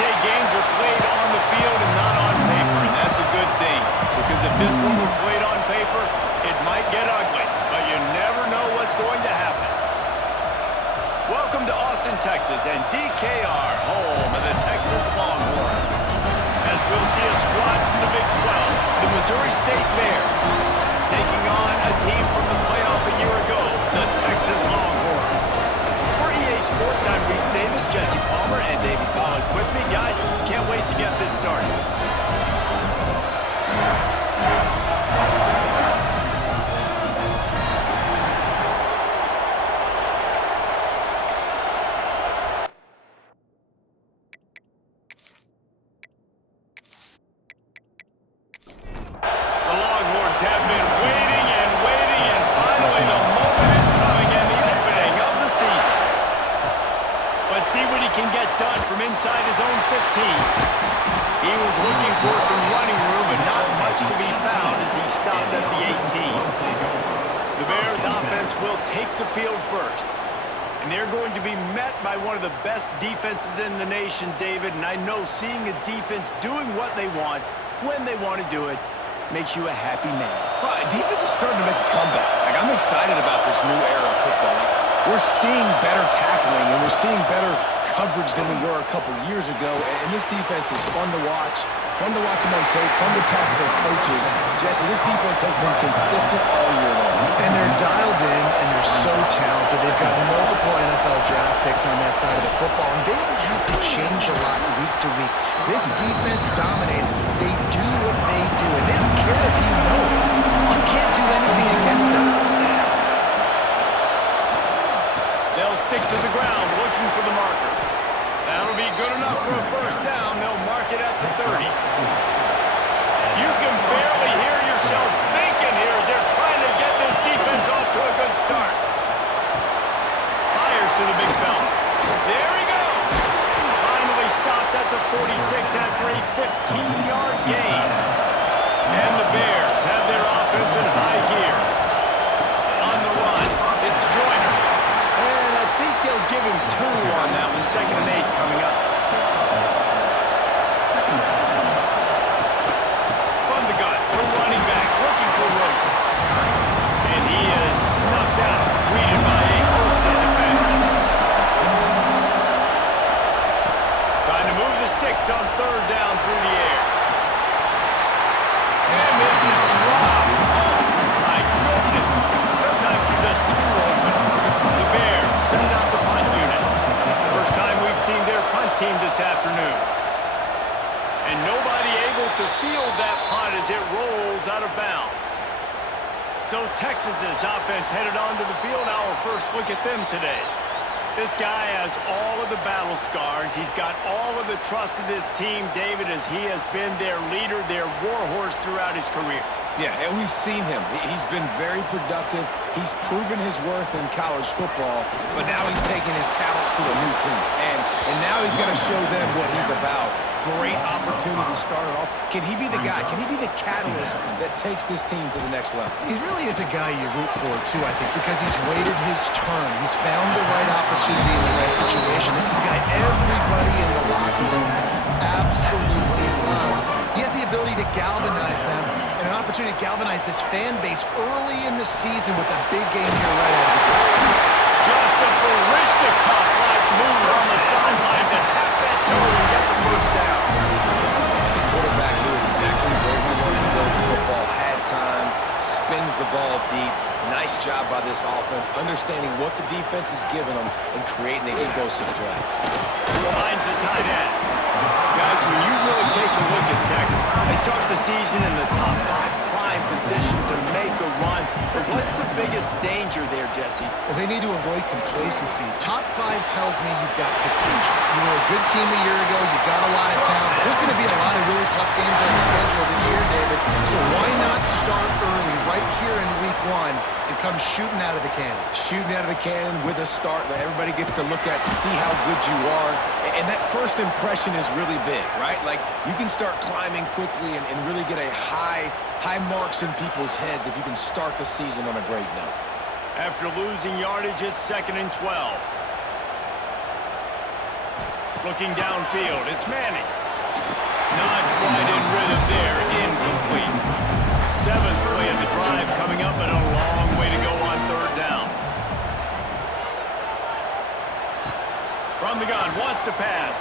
say games are played on the field and not on paper, and that's a good thing. Because if this one were played on paper, it might get ugly, but you never know what's going to happen. Welcome to Austin, Texas, and DKR, home of the Texas Longhorns. As we'll see a squad from the Big 12, the Missouri State Bears, taking on a team from the playoff a year ago, the Texas Longhorns. For EA Sports, I'm Reese Davis, Jesse Palmer, and David Pollack with me. Guys, can't wait to get this started. See what he can get done from inside his own 15. He was looking for some running room, but not much to be found as he stopped at the 18. The Bears offense will take the field first. And they're going to be met by one of the best defenses in the nation, David. And I know seeing a defense doing what they want, when they want to do it, makes you a happy man. Well, defense is starting to make a comeback. I'm excited about this new era of football. We're seeing better tackling, and we're seeing better coverage than we were a couple years ago. And this defense is fun to watch them on tape, fun to talk to their coaches. Jesse, this defense has been consistent all year long. And they're dialed in, and they're so talented. They've got multiple NFL draft picks on that side of the football, and they don't have to change a lot week to week. This defense dominates. They do what they do, and they don't care if you know it. You can't do anything against them. They'll stick to the ground, looking for the marker. That'll be good enough for a first down. They'll mark it at the 30. You can barely hear yourself thinking here as they're trying to get this defense off to a good start. Fires to the big fella. There he goes. Finally stopped at the 46 after a 15-yard gain. And the Bears have their offense in high gear. On the run, it's Joyner. And I think they'll give him 2 on that one. 2nd and 8 coming up. From the gun, the running back looking for room. And he is snuffed out, greeted by a host of defenders. Trying to move the sticks on 3rd down through the air. And this is dropped. Oh, my goodness. Sometimes you're just too open. The Bears send out the punt unit. First time we've seen their punt team this afternoon. And nobody able to field that punt as it rolls out of bounds. So Texas's offense headed onto the field. Our first look at them today. This guy has all of the battle scars. He's got all of the trust of this team, David, as he has been their leader, their warhorse throughout his career. Yeah, and we've seen him. He's been very productive. He's proven his worth in college football, but now he's taking his talents to a new team. And now he's going to show them what he's about. Great opportunity to start it off. Can he be the guy? Can he be the catalyst that takes this team to the next level? He really is a guy you root for, too, I think, because he's waited his turn. He's found the right opportunity in the right situation. This is a guy everybody in the locker room absolutely loves. He has the ability to galvanize them and an opportunity to galvanize this fan base early in the season with a big game here right out of the gate. Just a Barishnikov-like move on the sideline to tap that toe and get the first down. And the quarterback knew exactly where he wanted to go. The football had time, spins the ball deep. Nice job by this offense, understanding what the defense is giving them and creating explosive play. Finds the tight end. Guys, when you really take a look at Texas, they start the season in the top 5 prime position to make a run. But what's the biggest danger there, Jesse? Well, they need to avoid complacency. Top 5 tells me you've got potential. You were a good team a year ago. You got a lot of talent. But there's going to be a lot of really tough games on the schedule this year, David. So why not start early right here in week 1 and come shooting out of the cannon? Shooting out of the cannon with a start that everybody gets to look at, see how good you are. And that first impression is really big, right? Like, you can start climbing quickly and really get a high marks in people's heads if you can start the season on a great note. After losing yardage, it's 2nd and 12. Looking downfield, it's Manning. Not quite in rhythm there, incomplete. Seventh play of the drive coming up, and a long way to go on third down. From the gun, wants to pass.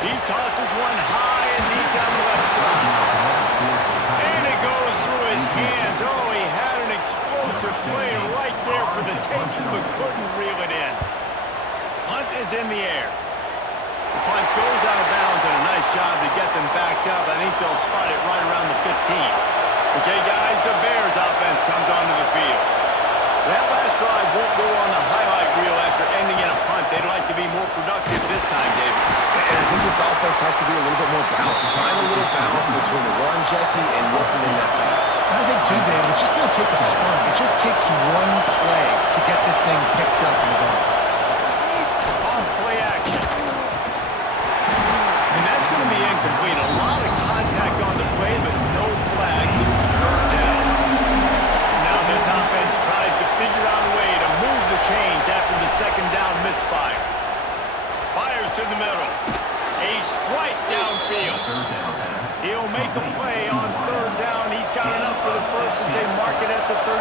He tosses one high and deep down the left side. And it goes through his hands. Oh, he had an explosive play right there for the taking, but couldn't reel it in. Punt is in the air. The punt goes out of bounds, and a nice job to get them backed up. I think they'll spot it right around the 15. Okay, guys, the Bears offense comes onto the field. That last drive won't go on the highlight reel after ending in a punt. They'd like to be more productive this time, David. And I think this offense has to be a little bit more balanced. Find a little balance between the run, Jesse, and working in that pass. And I think, too, David, it's just going to take a spark. It just takes one play to get this thing picked up and going. Off play action. And that's going to be incomplete. A lot of contact on the play, but no flags. Third down. Now this offense tries to figure out a way to move the chains after the second down misfire. Fires to the middle. A strike downfield. He'll make a play on third down. He's got enough for the first as they mark it at the 32.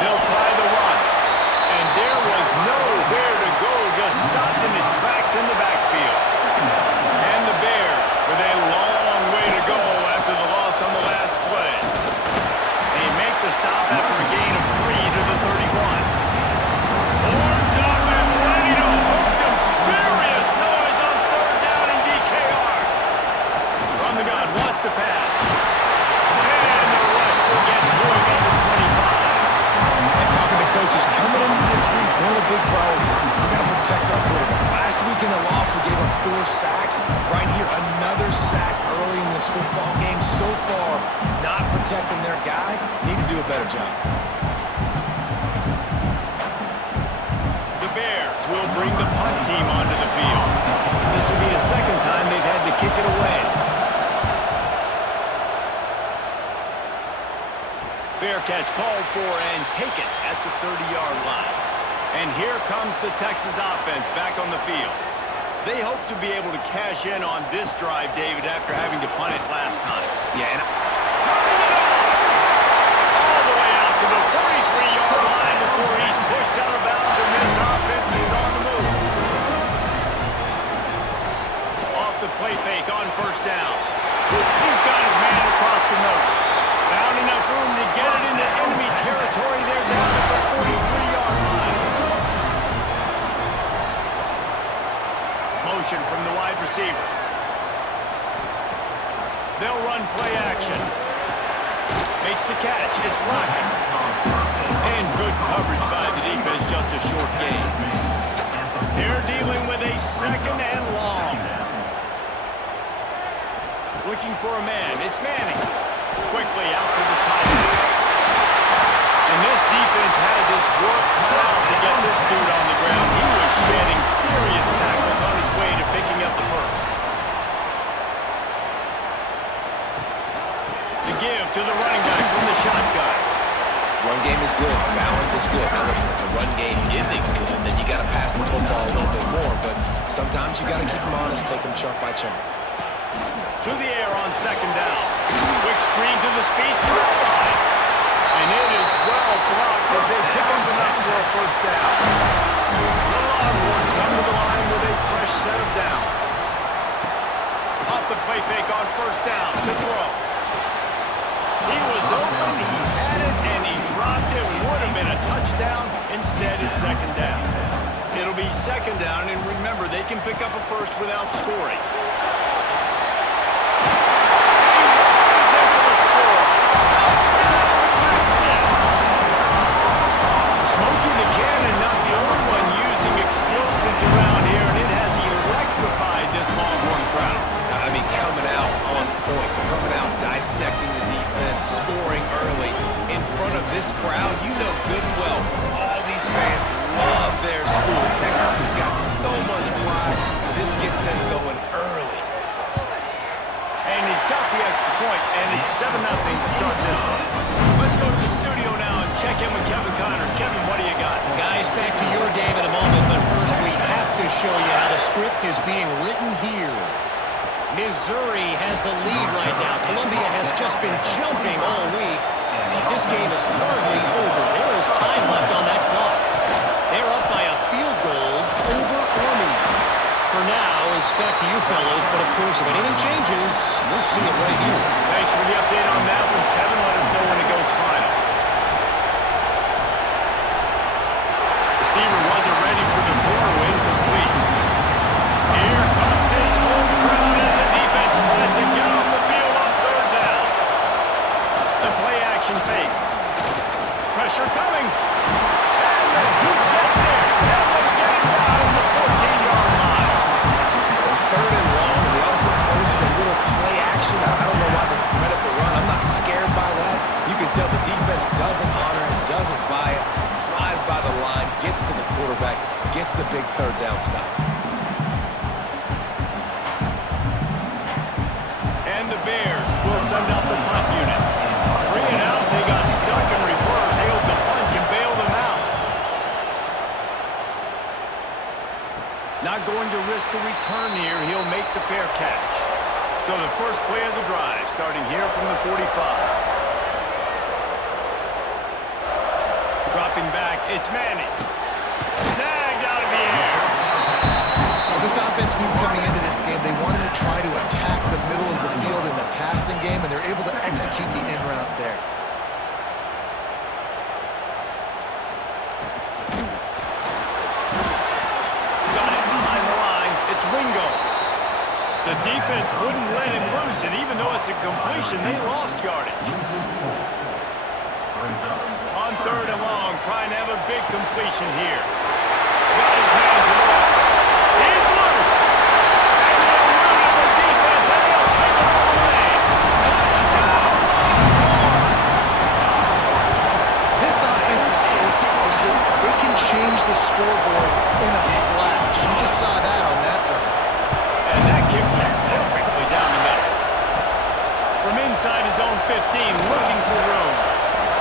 They'll try the run. And there was nowhere to go, just stopped in his tracks in the backfield. And the Bears with a long way to go after the loss on the last play. They make the stop after a gain of 3 to the 31. Horns up and ready to hook them. Serious noise on third down in DKR. From the gun, wants to pass. And the rush will get through him at the 25. And talking to coaches, coming into this week, one of the big priorities, we got to protect our quarterback. Last week in the loss, we gave up 4 sacks. Right here, another sack early in this football game. So far, not protecting their guy. Need to do a better job. The Bears will bring the punt team onto the field. This will be the second time they've had to kick it away. Fair catch called for and taken at the 30-yard line. And here comes the Texas offense back on the field. They hope to be able to cash in on this drive, David, after having to punt it last time. Yeah, and Turning it on! All the way out to the 43-yard line before he's pushed out of bounds, and this offense is on the move. Off the play fake on first down. He's got his man across the middle. Found enough room to get it into enemy territory there down at the 43-yard line. Motion from the wide receiver. They'll run play action. Makes the catch. It's Rocket. And good coverage by the defense, just a short gain. They're dealing with a second and long. Looking for a man. It's Manning. Quickly out to the tight end. And this defense has its work cut out to get this dude on the ground. He was shedding serious tackles on his way to picking up the first. The give to the running back from the shotgun. run game is good. Balance is good. Now listen, if the run game isn't good, then you got to pass the football a little bit more. But sometimes you got to keep them honest, take them chunk by chunk. To the air on second down. Quick screen to the speedster line. And it is well blocked as they pick up enough for a first down. The Longhorns come to the line with a fresh set of downs. Off the play fake on first down to throw. He was open, he had it, and he dropped it. Would have been a touchdown. Instead, it's second down. It'll be second down, and remember, they can pick up a first without scoring. Dissecting the defense, scoring early in front of this crowd. You know good and well, all these fans love their school. Texas has got so much pride. This gets them going early. And he's got the extra point, and it's 7-0 to start this one. Let's go to the studio now and check in with Kevin Connors. Kevin, what do you got? Guys, back to your game in a moment, but script is being written here. Missouri has the lead right now. Columbia has just been jumping all week, but this game is hardly over. There is time left on that clock. They're up by a field goal over Army. For now, it's back to you fellas, but of course, if anything changes, we'll see it right here. Thanks for the update on that one, Kevin. Let us know when it goes final. Receiver wasn't ready for the throw, incomplete. Here comes his home crowd as the defense tries to get off the field on third down. The play action fake. Pressure coming. And the heat gets there. And they get it down at the 14-yard line. Third and long, and the offense goes with a little play action. I don't know why they thread up the run. I'm not scared by that. You can tell the defense doesn't honor it, doesn't buy it, flies by the line, gets to the quarterback, gets the big third down stop. And the Bears will send out the punt unit. 3 and out, they got stuck in reverse. They hope the punt can bail them out. Not going to risk a return here. He'll make the fair catch. So the first play of the drive, starting here from the 45. Dropping back, it's Manning. Snagged out of the air. Well, this offense knew coming into this game they wanted to try to attack the middle of the field in the passing game, and they're able to execute the in route there. Wingo. The defense wouldn't let him loose, and even though it's a completion, they lost yardage. On third and long, trying to have a big completion here. Got his man to the left. He's loose. And they'll root the defense, and they'll take it all away. Touchdown, Longhorns! This offense is so explosive, it can change the scoreboard in a flash. You just saw that on that drive. And that kick went perfectly down the middle. From inside his own 15, looking for room.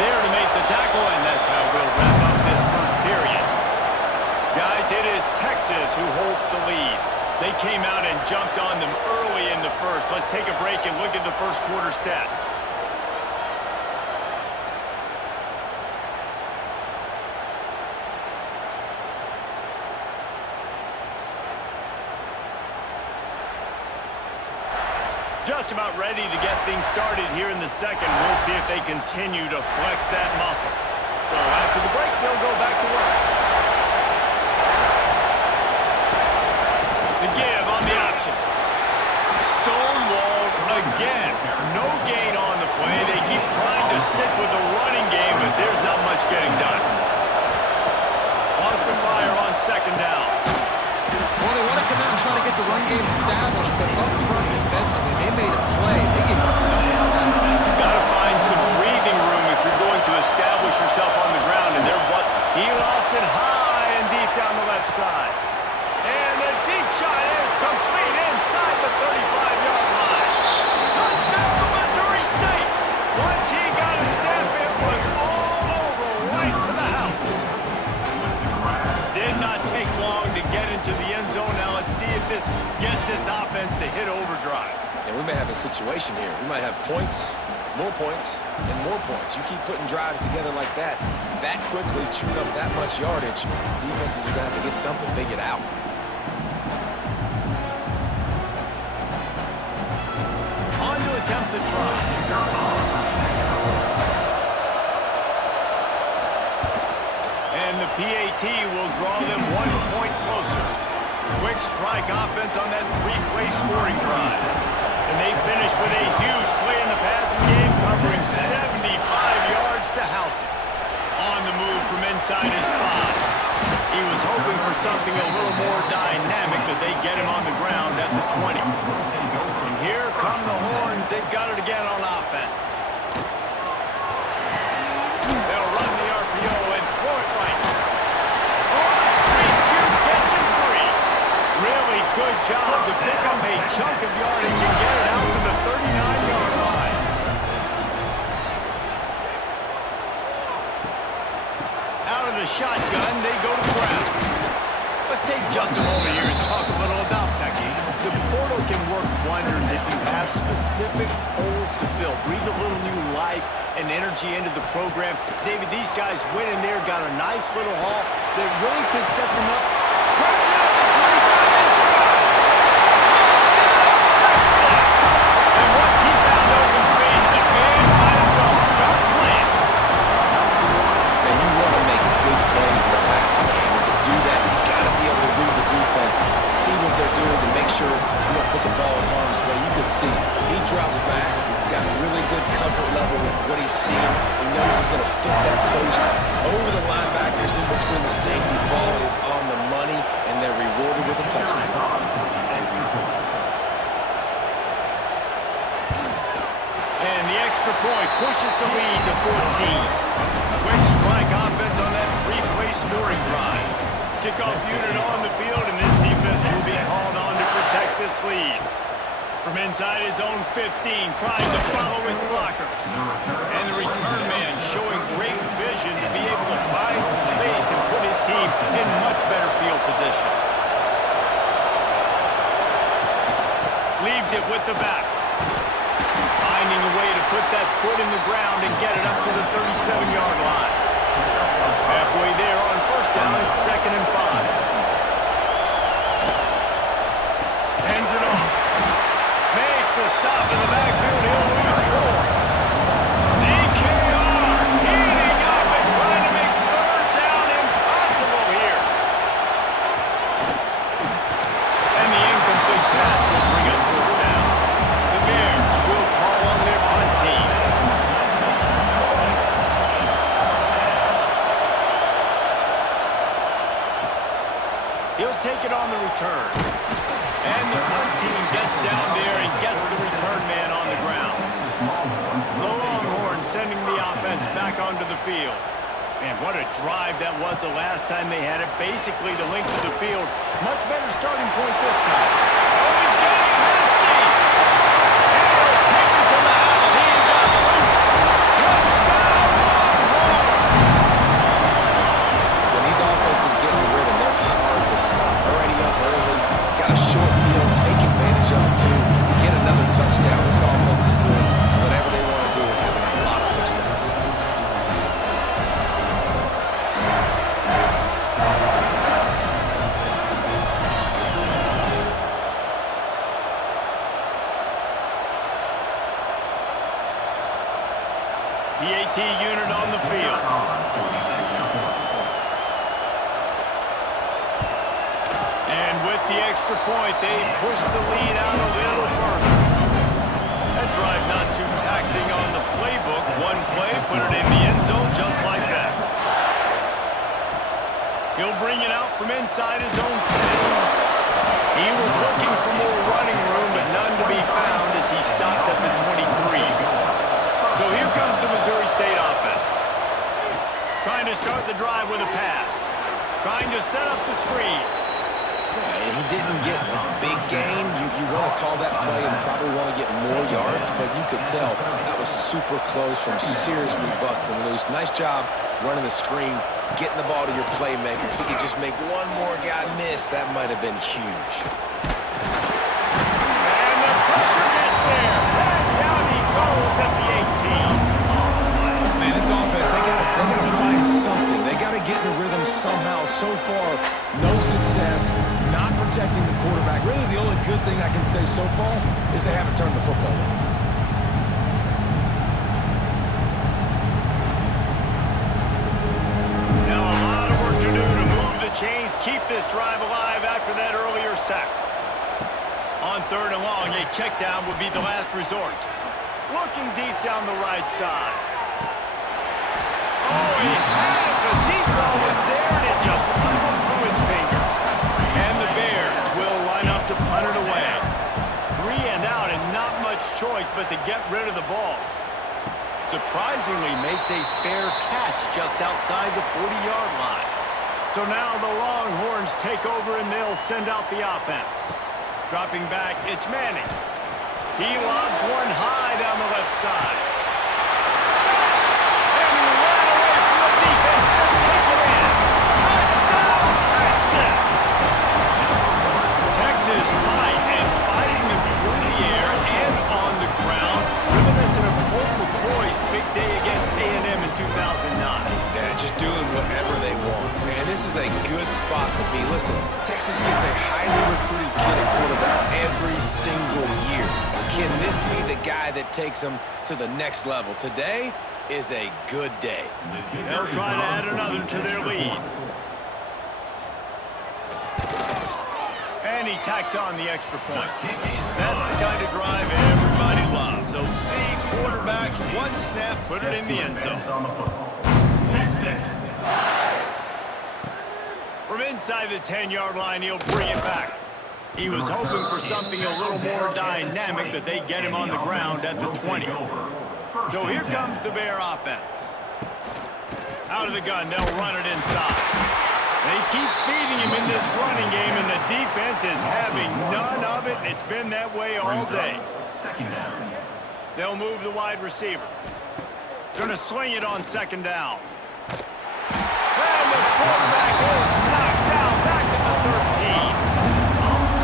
There to make the tackle, and that's how we'll wrap up this first period. Guys, it is Texas who holds the lead. They came out and jumped on them early in the first. Let's take a break and look at the first quarter stats. Just about ready to get things started here in the second. We'll see if they continue to flex that muscle. So after the break, they'll go back to work. The give on the option. Stonewalled again. No gain on the play. They keep trying to stick with the running game, but there's not much getting done. Lost the fire on second down. Well, they want to come out and try to get the run game established, but up front defensively, they made a play. They gave up nothing on that. Got to find some breathing room if you're going to establish yourself on the ground, and they're what? He lofts it high and deep down the left side. And the deep shot is complete inside the 35-yard line. Touchdown, Missouri State! Once he got a step, it was all over right to the house. Did not take long to get into the end zone. Now let's see if this gets this offense to hit overdrive. And we may have a situation here. We might have points, and more points. You keep putting drives together like that quickly, chewing up that much yardage, defenses are going to have to get something figured out. On to attempt the try. And the PAT will draw them 1 point closer. Quick strike offense on that 3-play scoring drive. And they finish with a huge play in the passing game, covering 75 yards to house it. On the move from inside his 5. He was hoping for something a little more dynamic, but they get him on the ground at the 20. And here come the Horns. They've got it again on offense. They'll run the RPO and throw it right. Oh, the sweet juke gets him free. Really good job to pick up a chunk of yardage and get it out to the 39-yard line. Out of the shotgun, they go to the ground. Let's take just a moment here and talk a little portal can work wonders if you have specific holes to fill. Breathe a little new life and energy into the program. David, these guys went in there, got a nice little haul that really could set them up. Runs it up the 25-inch drive. Touchdown, Texas! And once he found open space, the man might as well start playing. And you want to make big plays in the passing game. And to do that, you got to be able to read the defense, see what they're doing to make sure you don't put the ball in harm's way. You could see he drops back, got really good comfort level with what he's seeing. He knows he's going to fit that post over the linebackers in between the safety. Ball is on the money, and they're rewarded with a touchdown. And the extra point pushes the lead to 14. Quick strike offense on that three-play scoring drive. Kickoff unit on the field, and this defense will be called on to protect this lead. From inside his own 15, trying to follow his blockers. And the return man showing great vision to be able to find some space and put his team in much better field position. Leaves it with the back. Finding a way to put that foot in the ground and get it up to the 37-yard line. Halfway there on first down, it's 2nd and 5. Hands it off. Makes a stop in the backfield. He'll lose 4. DKR heating up and trying to make third down impossible here. And the incomplete pass will bring up fourth down. The Bears will call on their punt team. He'll take it on the return. And the punt team gets down there and gets the return man on the ground. The Longhorns sending the offense back onto the field. And what a drive that was the last time they had it. Basically the length of the field. Much better starting point this time. Oh, he's getting hasty. And he'll take it to the house. He got loose. Touchdown, Longhorns! When these offenses get in the rhythm, they're hard to stop. Already up early, got a short field, take advantage of it too. Get another touchdown. This offense is doing whatever they want to do and having a lot of success. PAT unit on the field. And with the extra point, they push the lead out a little further. That drive not too taxing on the playbook. One play, put it in the end zone just like that. He'll bring it out from inside his own 10. He was looking for more running room, but none to be found as he stopped at the 23. So here comes the Missouri State offense. Trying to start the drive with a pass. Trying to set up the screen. He didn't get a big gain. You want to call that play and probably want to get more yards, but you could tell that was super close from seriously busting loose. Nice job running the screen, getting the ball to your playmaker. If he could just make one more guy miss, that might have been huge. And the pressure gets there. And down he goes at the 18. Man, this offense, they gotta find something. They gotta get in a rhythm somehow. So far, no success, not protecting the quarterback. Really, the only good thing I can say so far is they haven't turned the football over. Now a lot of work to do to move the chains, keep this drive alive after that earlier sack. On 3rd and long, a check down would be the last resort. Looking deep down the right side. Oh, he had it. The deep ball was there, and it just trickled through his fingers. And the Bears will line up to punt it away. 3 and out, and not much choice but to get rid of the ball. Surprisingly makes a fair catch just outside the 40-yard line. So now the Longhorns take over, and they'll send out the offense. Dropping back, it's Manning. He lobs one high down the left side. And he ran away from the defense to take it in. Touchdown, Texas! Texas fight and fight takes them to the next level. Today is a good day. They'll try to add another to their lead. And he tacks on the extra point. That's the kind of drive everybody loves. So see, quarterback, one snap, put it in the end zone. From inside the 10-yard line, he'll bring it back. He was hoping for something a little more dynamic, but they get him on the ground at the 20. So here comes the Bear offense. Out of the gun, they'll run it inside. They keep feeding him in this running game, and the defense is having none of it. It's been that way all day. They'll move the wide receiver. Going to sling it on second down. And the quarterback is knocked down back at the 13.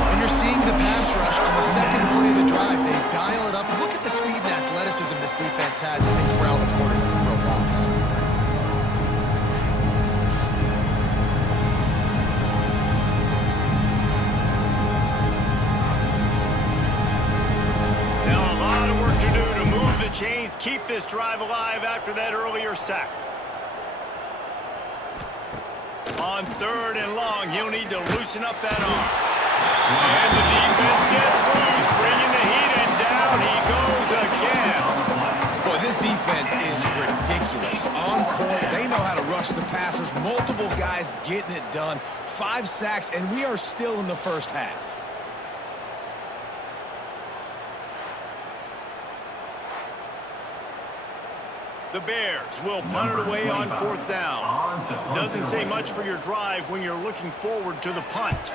And you're seeing the pass rush on the second play of the drive. They dial it up. Look at the speed and athleticism this defense has as they corral the quarterback for a loss. Now a lot of work to do to move the chains, keep this drive alive after that earlier sack. On third and long, he'll need to loosen up that arm. And the defense gets loose, bringing the heat, and down he goes again. Boy, this defense is ridiculous. On point, they know how to rush the passers. Multiple guys getting it done. 5 sacks, and we are still in the first half. The Bears will punt it away on fourth down. Doesn't say much for your drive when you're looking forward to the punt.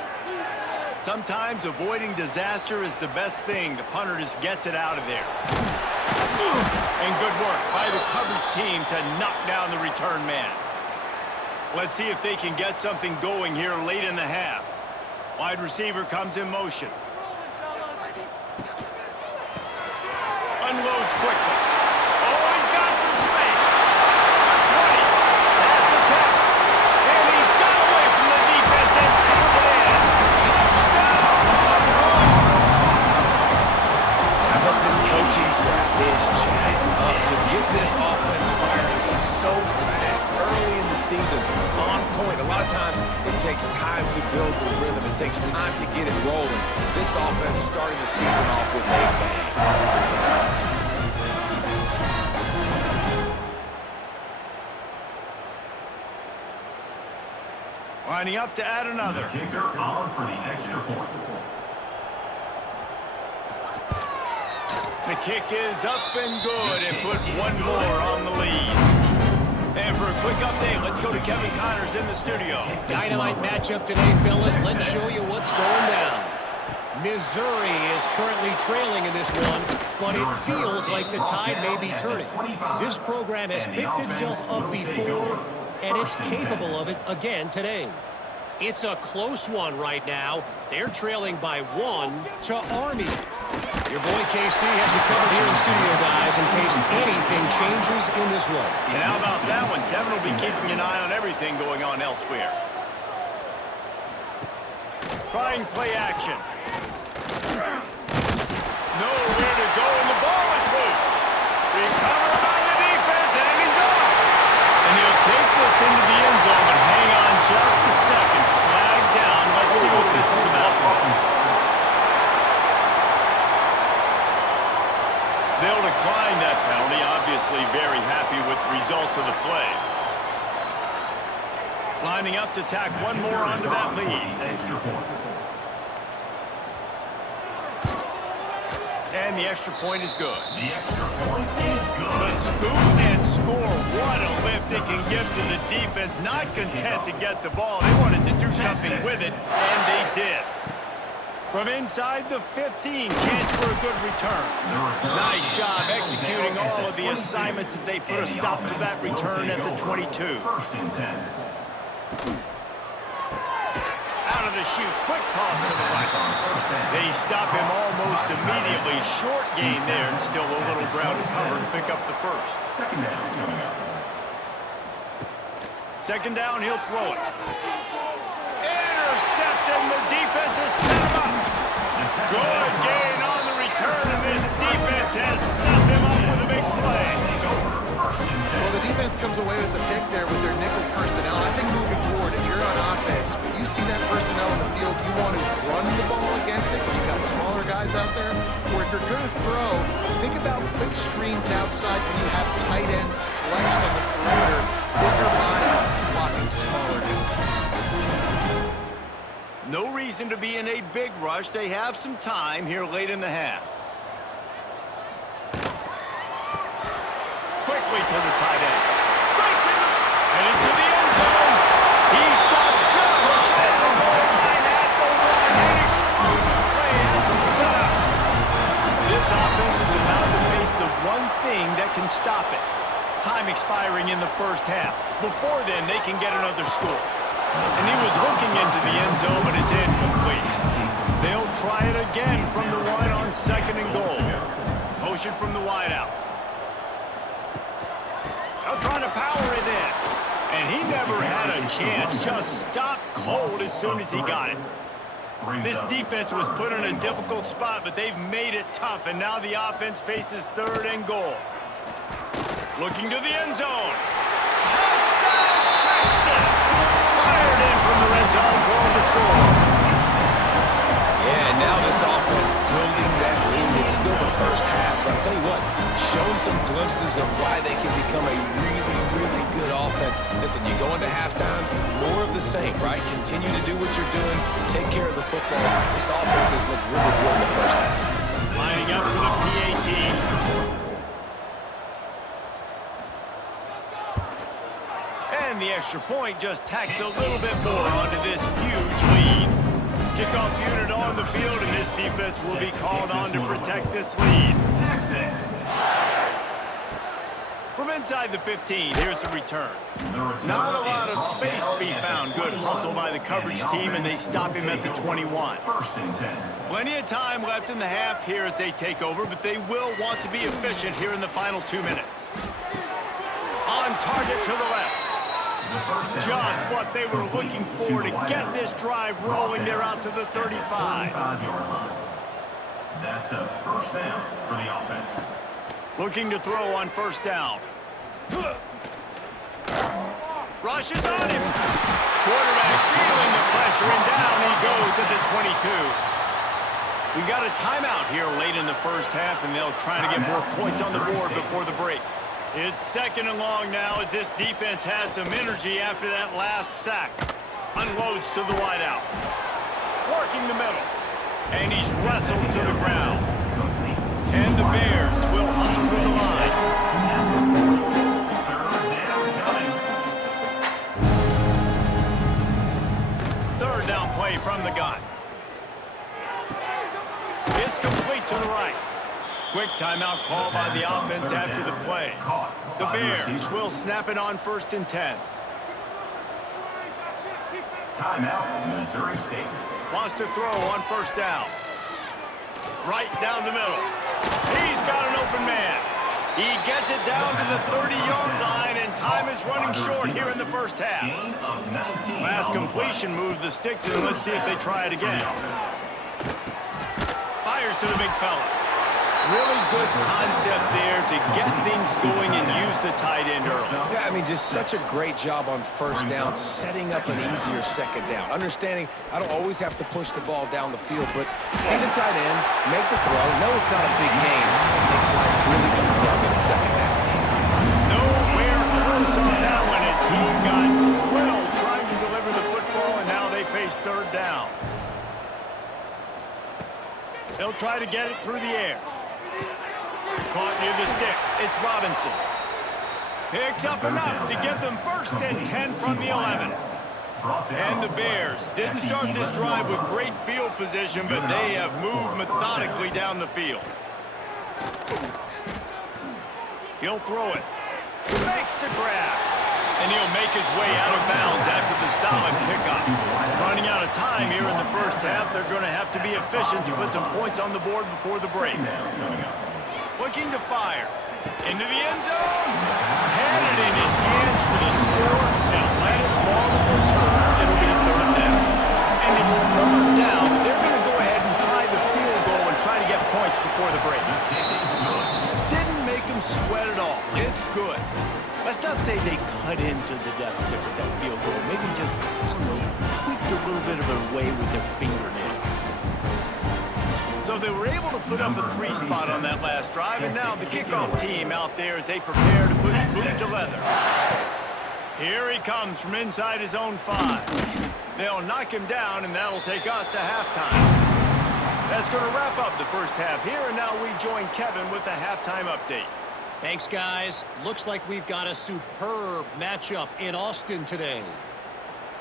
Sometimes avoiding disaster is the best thing. The punter just gets it out of there. And good work by the coverage team to knock down the return man. Let's see if they can get something going here late in the half. Wide receiver comes in motion. Unloads quickly. Oh, he's got some space. 20. That's the 10. And he got away from the defense and takes it in. Touchdown, Longhorns! I bet this coaching staff is jacked up to get this offense firing so fast early in the season. On point. A lot of times it takes time to build the rhythm. It takes time to get it rolling. This offense starting the season off with a bang. Lining up to add another. Kicker on for the extra point. The kick is up and good and put one more on the lead. And for a quick update, let's go to Kevin Connors in the studio. Dynamite matchup today, fellas. Let's show you what's going down. Missouri is currently trailing in this one, but it feels like the tide may be turning. This program has picked itself up before, and it's capable of it again today. It's a close one right now. They're trailing by 1 to Army. Your boy KC has you covered here in studio, guys, in case anything changes in this one. And how about that one? Kevin will be keeping an eye on everything going on elsewhere. Trying play action. Nowhere to go, and the ball is loose. Recovered by the defense, and he's off. And he'll take this into the end zone, but hang on just a second. Flag down. Let's see what this is about. They'll decline that penalty. Obviously very happy with the results of the play. Lining up to tack one more onto that lead. And the extra point is good. The extra point is good. The scoop and score. What a lift it can give to the defense. Not content to get the ball. They wanted to do something with it, and they did. From inside the 15, chance for a good return. Nice job executing all of the assignments as they put a stop to that return at the 22. Out of the chute, quick toss to the right. They stop him almost immediately. Short gain there, and still a little ground to cover to pick up the first. Second down coming up. Second down, he'll throw it. Intercepted, and the defense has set him up. Good gain on the return, and this defense has set them with a big play. Well, the defense comes away with the pick there with their nickel personnel. I think moving forward, if you're on offense, when you see that personnel in the field, you want to run the ball against it because you've got smaller guys out there. Or if you're going to throw, think about quick screens outside when you have tight ends flexed on the perimeter, bigger bodies blocking smaller guys. No reason to be in a big rush. They have some time here late in the half. Quickly to the tight end. Breaks it and into the end zone. He stopped just short of the goal line at the one. An explosive play as a setup. This offense is about to face the one thing that can stop it. Time expiring in the first half. Before then, they can get another score. And he was looking into the end zone, but it's incomplete. They'll try it again from the one on 2nd and goal. Motion from the wideout. They'll try to power it in. And he never had a chance. Just stopped cold as soon as he got it. This defense was put in a difficult spot, but they've made it tough. And now the offense faces 3rd and goal. Looking to the end zone. Touchdown, Texas! Fired in from the red zone for the score. Yeah, now this offense building that lead. It's still the first half, but I'll tell you what, showing some glimpses of why they can become a really, really good offense. Listen, you go into halftime, more of the same, right? Continue to do what you're doing, take care of the football. This offense has looked really good in the first half. Lining up for the PAT. And the extra point just tacks a little bit more onto this huge lead. Kickoff unit on the field, and this defense will be called on to protect this lead. Texas. From inside the 15, here's the return. Not a lot of space to be found. Good hustle by the coverage team, and they stop him at the 21. 1st and 10. Plenty of time left in the half here as they take over, but they will want to be efficient here in the final 2 minutes. On target to the left. Just what they were looking for to get this drive rolling. They're out to the 35. That's a 1st down for the offense. Looking to throw on 1st down. Rushes on him. Quarterback feeling the pressure, and down he goes at the 22. We got a timeout here late in the first half, and they'll try to get more points on the board before the break. It's 2nd and long now as this defense has some energy after that last sack. Unloads to the wideout. Working the middle. And he's wrestled to the ground. And the Bears will hustle to the line. 3rd down play from the gun. It's complete to the right. Quick timeout call by the offense after the play. The Bears will snap it on 1st and 10. Timeout, Missouri State. Wants to throw on 1st down. Right down the middle. He's got an open man. He gets it down to the 30-yard line, and time is running short here in the first half. Last completion moved the sticks, and let's see if they try it again. Fires to the big fella. Really good concept there to get things going and use the tight end early. Yeah, I mean, just such a great job on 1st down, setting up an easier 2nd down. Understanding I don't always have to push the ball down the field, but see the tight end, make the throw. No, it's not a big game. It makes life really easy on that 2nd down. Nowhere close on that one as he got drilled trying to deliver the football, and now they face 3rd down. They'll try to get it through the air. Caught near the sticks. It's Robinson. Picks up enough to get them 1st and 10 from the 11. And the Bears didn't start this drive with great field position, but they have moved methodically down the field. He'll throw it. Makes the grab. And he'll make his way out of bounds after the solid pickup. Running out of time here in the first half, they're going to have to be efficient to put some points on the board before the break. Looking to fire. Into the end zone. Had it in his hands for the score and let it fall to the turf. It'll be 3rd down. And it's 3rd down. They're going to go ahead and try the field goal and try to get points before the break. Didn't make them sweat it all. It's good. Let's not say they cut into the deficit with that field goal. Maybe just, I don't know, tweaked a little bit of it away with their fingernail. So they were able to put up a 3 spot on that last drive, and now the kickoff team out there as they prepare to put boot to leather. Here he comes from inside his own 5. They'll knock him down, and that'll take us to halftime. That's going to wrap up the first half here, and now we join Kevin with the halftime update. Thanks, guys. Looks like we've got a superb matchup in Austin today.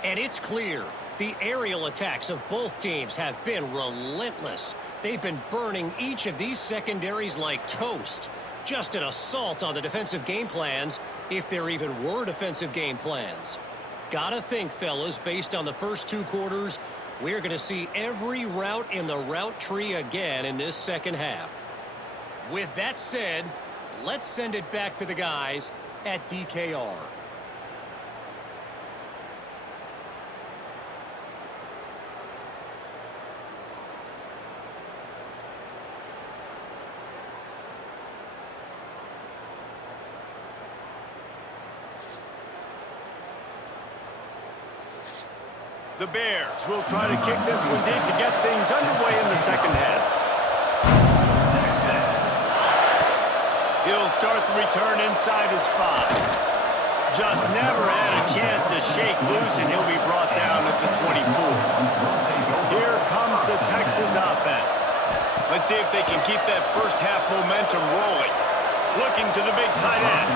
And it's clear the aerial attacks of both teams have been relentless. They've been burning each of these secondaries like toast. Just an assault on the defensive game plans, if there even were defensive game plans. Gotta think, fellas, based on the first 2 quarters, we're going to see every route in the route tree again in this second half. With that said, let's send it back to the guys at DKR. The Bears will try to kick this one deep to get things underway in the second half. He'll start the return inside his 5. Just never had a chance to shake loose, and he'll be brought down at the 24. Here comes the Texas offense. Let's see if they can keep that first half momentum rolling. Looking to the big tight end.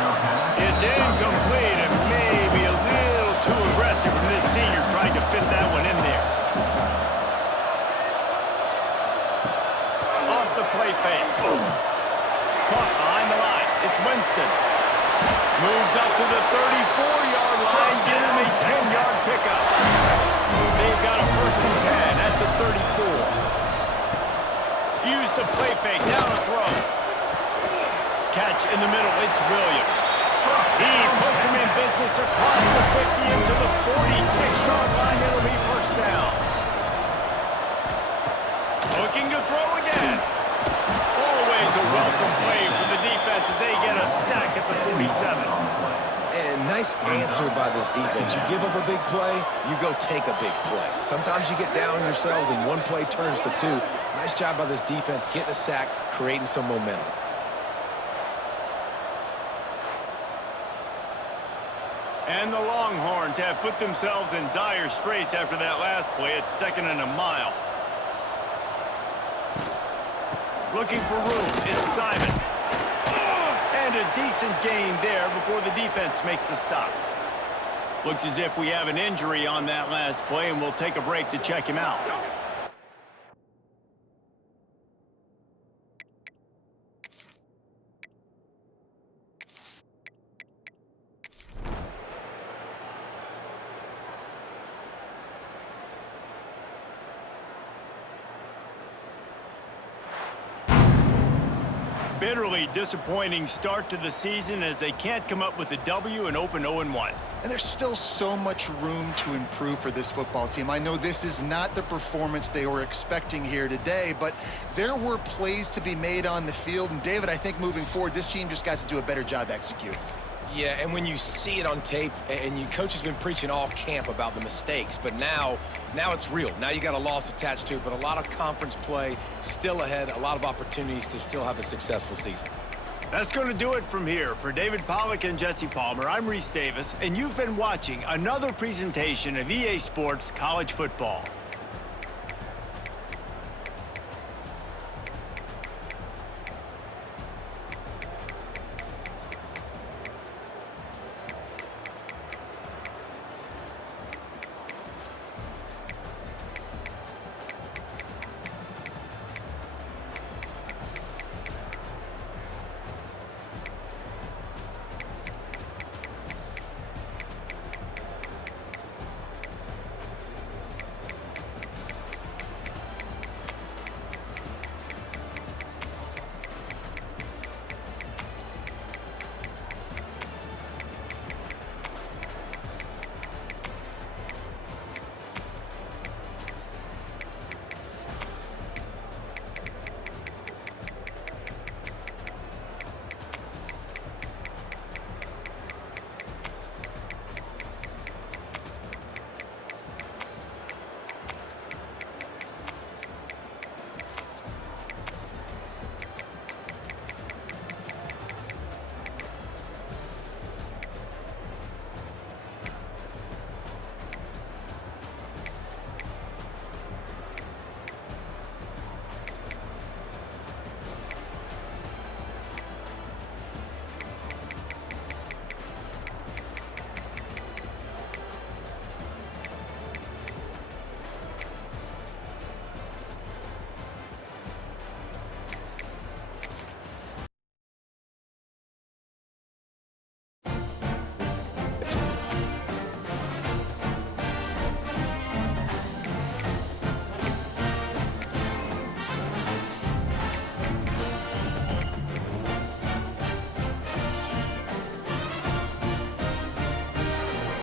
It's incomplete and maybe a little too aggressive from this senior trying to fit that one in there. Off the play fake. Caught behind the line. It's Winston. Moves up to the 34-yard line. Give him a 10-yard pickup. They've got a 1st and 10 at the 34. Use the play fake. Now to throw. Catch in the middle. It's Williams. He puts him in business across the 50 into the 46-yard line. It'll be 1st down. Looking to throw again. Always a welcome play for the defense as they get a sack at the 47. And nice answer by this defense. You give up a big play, you go take a big play. Sometimes you get down on yourselves and one play turns to 2. Nice job by this defense getting a sack, creating some momentum. And the Longhorns have put themselves in dire straits after that last play. It's 2nd and a mile. Looking for room. It's Simon. And a decent gain there before the defense makes the stop. Looks as if we have an injury on that last play, and we'll take a break to check him out. Bitterly disappointing start to the season as they can't come up with a W and open 0-1. And there's still so much room to improve for this football team. I know this is not the performance they were expecting here today, but there were plays to be made on the field. And David, I think moving forward, this team just got to do a better job executing. Yeah, and when you see it on tape, and your coach has been preaching all camp about the mistakes, but now it's real. Now you got a loss attached to it, but a lot of conference play still ahead, a lot of opportunities to still have a successful season. That's going to do it from here. For David Pollack and Jesse Palmer, I'm Reese Davis, and you've been watching another presentation of EA Sports College Football.